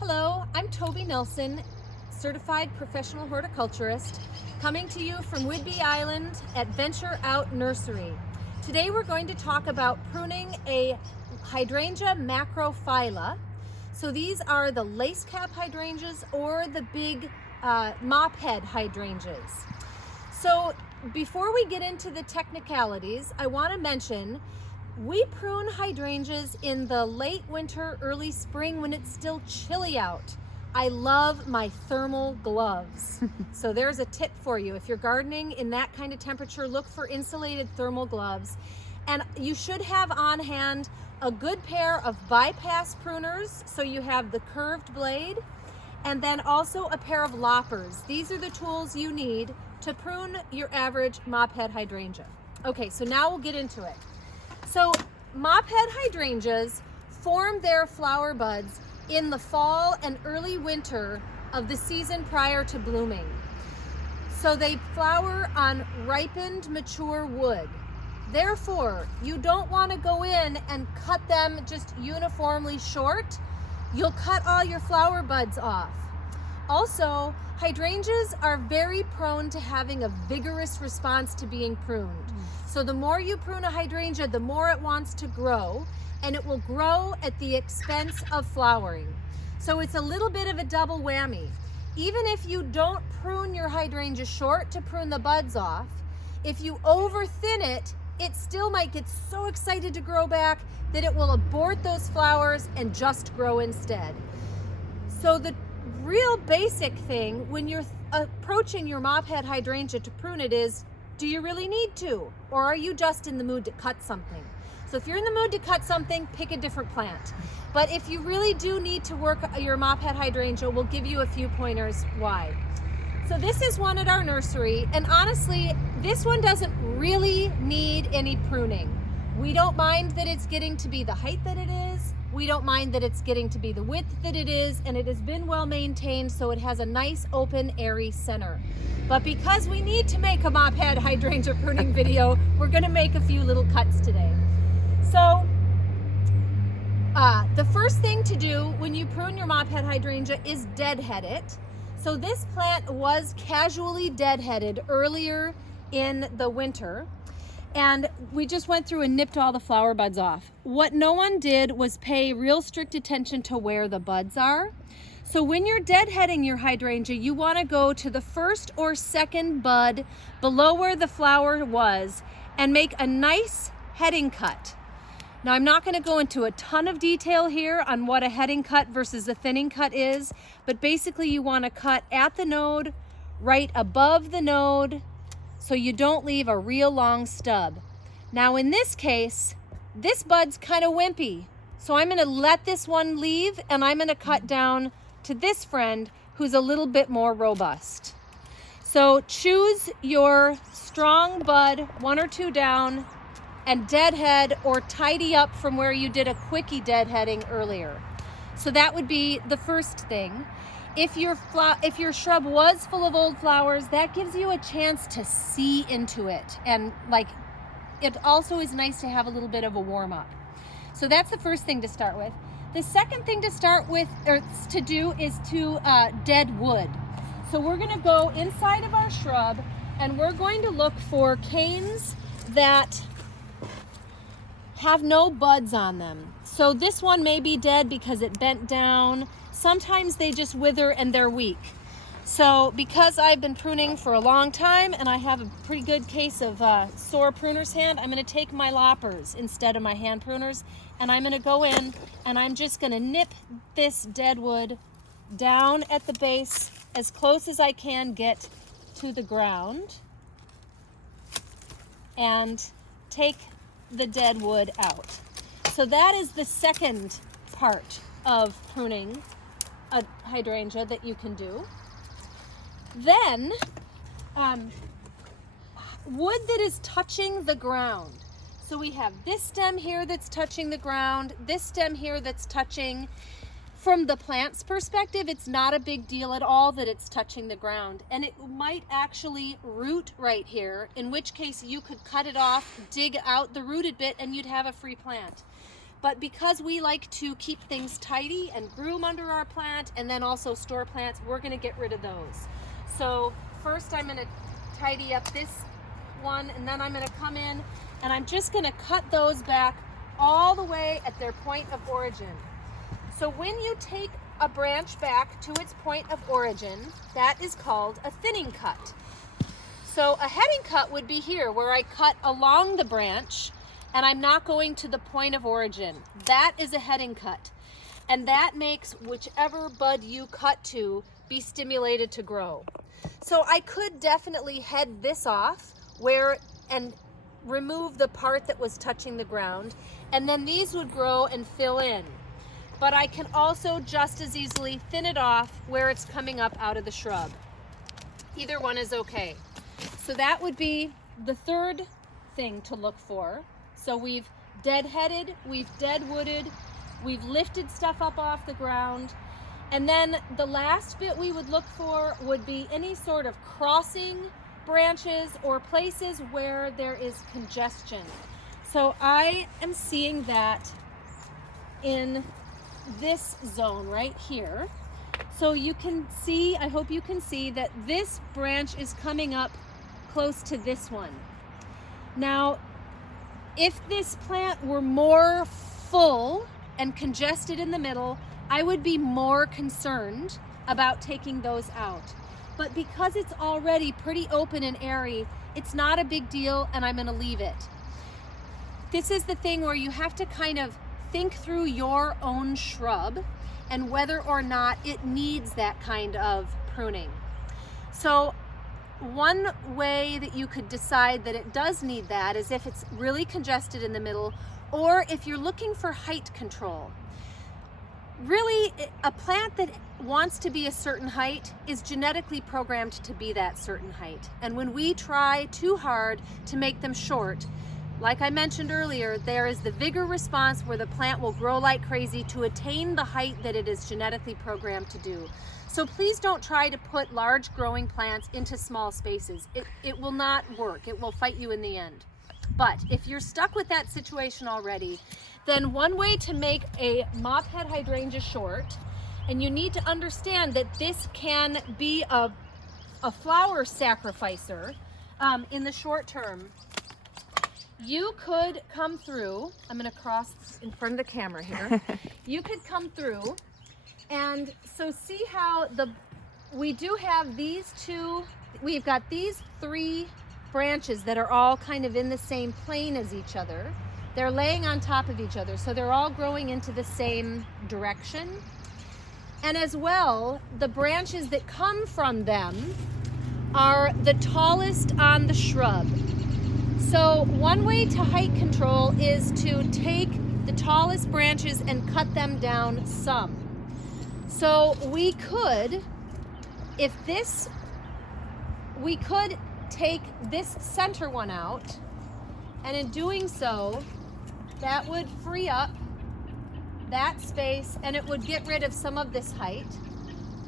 Hello, I'm Tobey Nelson, certified professional horticulturist, coming to you from Whidbey Island at Venture Out Nursery. Today we're going to talk about pruning a Hydrangea macrophylla. So these are the Lacecap hydrangeas or the big Mophead hydrangeas. So before we get into the technicalities, I want to mention we prune hydrangeas in the late winter, early spring when it's still chilly out. I love my thermal gloves. So there's a tip for you. If you're gardening in that kind of temperature, look for insulated thermal gloves. And you should have on hand a good pair of bypass pruners, so you have the curved blade, and then also a pair of loppers. These are the tools you need to prune your average Mophead hydrangea. Okay, so now we'll get into it. So Mophead hydrangeas form their flower buds in the fall and early winter of the season prior to blooming. So they flower on ripened, mature wood. Therefore, you don't want to go in and cut them just uniformly short. You'll cut all your flower buds off. Also, hydrangeas are very prone to having a vigorous response to being pruned. So the more you prune a hydrangea, the more it wants to grow, and it will grow at the expense of flowering. So it's a little bit of a double whammy. Even if you don't prune your hydrangea short to prune the buds off, if you over thin it, it still might get so excited to grow back that it will abort those flowers and just grow instead. So the real basic thing when you're approaching your Mophead hydrangea to prune it is, do you really need to? Or are you just in the mood to cut something? So if you're in the mood to cut something, pick a different plant. But if you really do need to work your Mophead hydrangea, we'll give you a few pointers why. So this is one at our nursery, and honestly, this one doesn't really need any pruning. We don't mind that it's getting to be the height that it is. We don't mind that it's getting to be the width that it is, and it has been well maintained, so it has a nice open airy center. But because we need to make a Mophead hydrangea pruning video, we're going to make a few little cuts today. So the first thing to do when you prune your Mophead hydrangea is deadhead it. So this plant was casually deadheaded earlier in the winter, and we just went through and nipped all the flower buds off. What no one did was pay real strict attention to where the buds are. So when you're deadheading your hydrangea, you want to go to the first or second bud below where the flower was and make a nice heading cut. Now, I'm not going to go into a ton of detail here on what a heading cut versus a thinning cut is, but basically you want to cut at the node, right above the node, so you don't leave a real long stub. Now in this case, this bud's kind of wimpy, so I'm going to let this one leave and I'm going to cut down to this friend who's a little bit more robust. So choose your strong bud, one or two down, and deadhead or tidy up from where you did a quickie deadheading earlier. So that would be the first thing. If your shrub was full of old flowers, that gives you a chance to see into it, and it also is nice to have a little bit of a warm up. So that's the first thing to start with. The second thing to start with or to do is to dead wood. So we're going to go inside of our shrub and we're going to look for canes that have no buds on them. So this one may be dead because it bent down. Sometimes they just wither and they're weak. So because I've been pruning for a long time and I have a pretty good case of sore pruner's hand, I'm going to take my loppers instead of my hand pruners, and I'm going to go in and I'm just going to nip this dead wood down at the base as close as I can get to the ground and take the dead wood out. So that is the second part of pruning a hydrangea that you can do. Then wood that is touching the ground. So we have this stem here that's touching the ground, this stem here that's touching. From the plant's perspective, it's not a big deal at all that it's touching the ground, and it might actually root right here, in which case you could cut it off, dig out the rooted bit, and you'd have a free plant. But because we like to keep things tidy and groom under our plant and then also store plants, we're gonna get rid of those. So first I'm gonna tidy up this one, and then I'm gonna come in and I'm just gonna cut those back all the way at their point of origin. So when you take a branch back to its point of origin, that is called a thinning cut. So a heading cut would be here, where I cut along the branch and I'm not going to the point of origin. That is a heading cut. And that makes whichever bud you cut to be stimulated to grow. So I could definitely head this off and remove the part that was touching the ground, and then these would grow and fill in. But I can also just as easily thin it off where it's coming up out of the shrub. Either one is okay. So that would be the third thing to look for. So we've deadheaded, we've deadwooded, we've lifted stuff up off the ground. And then the last bit we would look for would be any sort of crossing branches or places where there is congestion. So I am seeing that in this zone right here. So you can see, I hope you can see that this branch is coming up close to this one. Now, if this plant were more full and congested in the middle, I would be more concerned about taking those out. But because it's already pretty open and airy, it's not a big deal, and I'm gonna leave it. This is the thing where you have to kind of think through your own shrub and whether or not it needs that kind of pruning. So one way that you could decide that it does need that is if it's really congested in the middle, or if you're looking for height control. Really, a plant that wants to be a certain height is genetically programmed to be that certain height. And when we try too hard to make them short, like I mentioned earlier, there is the vigor response where the plant will grow like crazy to attain the height that it is genetically programmed to do. So please don't try to put large growing plants into small spaces. It will not work. It will fight you in the end. But if you're stuck with that situation already, then one way to make a mophead hydrangea short, and you need to understand that this can be a flower sacrificer in the short term. You could come through, I'm gonna cross in front of the camera here. You could come through, and so see how we do have these two, we've got these three branches that are all kind of in the same plane as each other. They're laying on top of each other, so they're all growing into the same direction. And as well, the branches that come from them are the tallest on the shrub. So one way to height control is to take the tallest branches and cut them down some. So we could, we could take this center one out, and in doing so, that would free up that space and it would get rid of some of this height.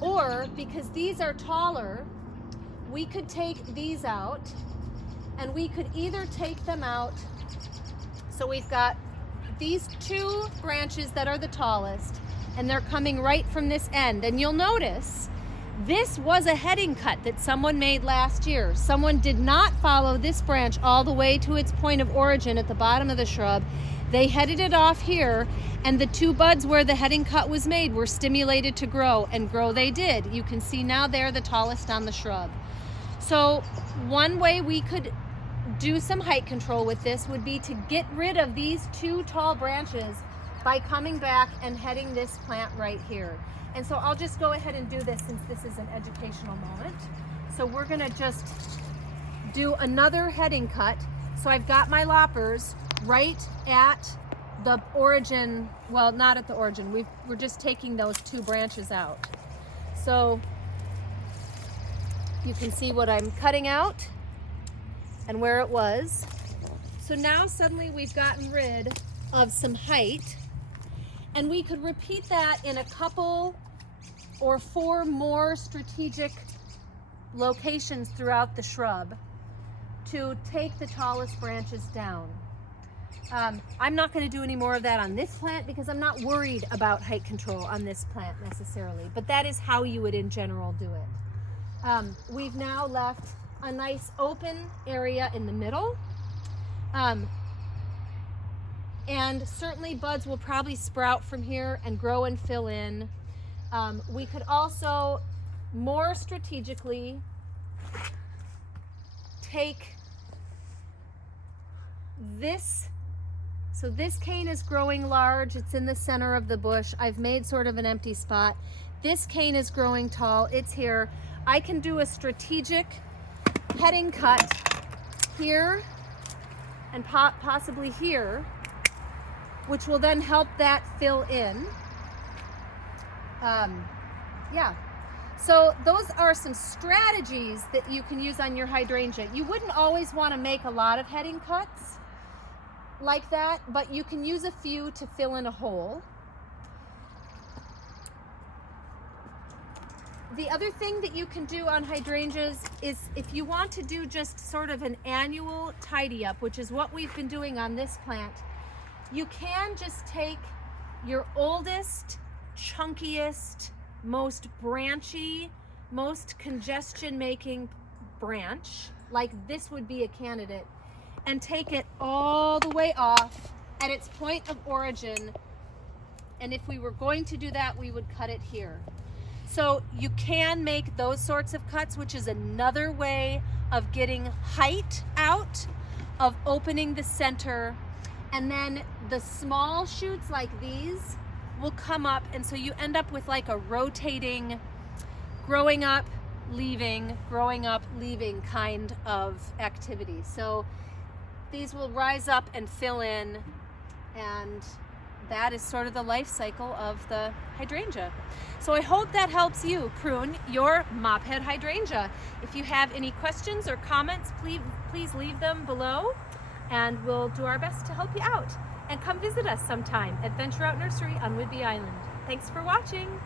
Or, because these are taller, we could take these out, and we could either take them out, so we've got these two branches that are the tallest, and they're coming right from this end. And you'll notice this was a heading cut that someone made last year. Someone did not follow this branch all the way to its point of origin at the bottom of the shrub. They headed it off here, and the two buds where the heading cut was made were stimulated to grow, and grow they did. You can see now they're the tallest on the shrub. So one way we could do some height control with this would be to get rid of these two tall branches by coming back and heading this plant right here. And so I'll just go ahead and do this since this is an educational moment. So we're gonna just do another heading cut. So I've got my loppers right at the origin, well, not at the origin, we're just taking those two branches out. So you can see what I'm cutting out and where it was. So now suddenly we've gotten rid of some height, and we could repeat that in a couple or 4 more strategic locations throughout the shrub to take the tallest branches down. I'm not going to do any more of that on this plant because I'm not worried about height control on this plant necessarily, but that is how you would in general do it. We've now left a nice open area in the middle. And certainly buds will probably sprout from here and grow and fill in. We could also more strategically take this. So this cane is growing large. It's in the center of the bush. I've made sort of an empty spot. This cane is growing tall. It's here. I can do a strategic heading cut here and possibly here, which will then help that fill in. Yeah. So those are some strategies that you can use on your hydrangea. You wouldn't always want to make a lot of heading cuts like that, but you can use a few to fill in a hole. The other thing that you can do on hydrangeas is if you want to do just sort of an annual tidy up, which is what we've been doing on this plant, you can just take your oldest, chunkiest, most branchy, most congestion making branch, like this would be a candidate, and take it all the way off at its point of origin. And if we were going to do that, we would cut it here. So you can make those sorts of cuts, which is another way of getting height out, of opening the center, and then the small shoots like these will come up, and so you end up with like a rotating, growing up, leaving, growing up, leaving kind of activity. So these will rise up and fill in, and that is sort of the life cycle of the hydrangea. So I hope that helps you prune your mophead hydrangea. If you have any questions or comments, please leave them below, and we'll do our best to help you out. And come visit us sometime at Venture Out Nursery on Whidbey Island. Thanks for watching.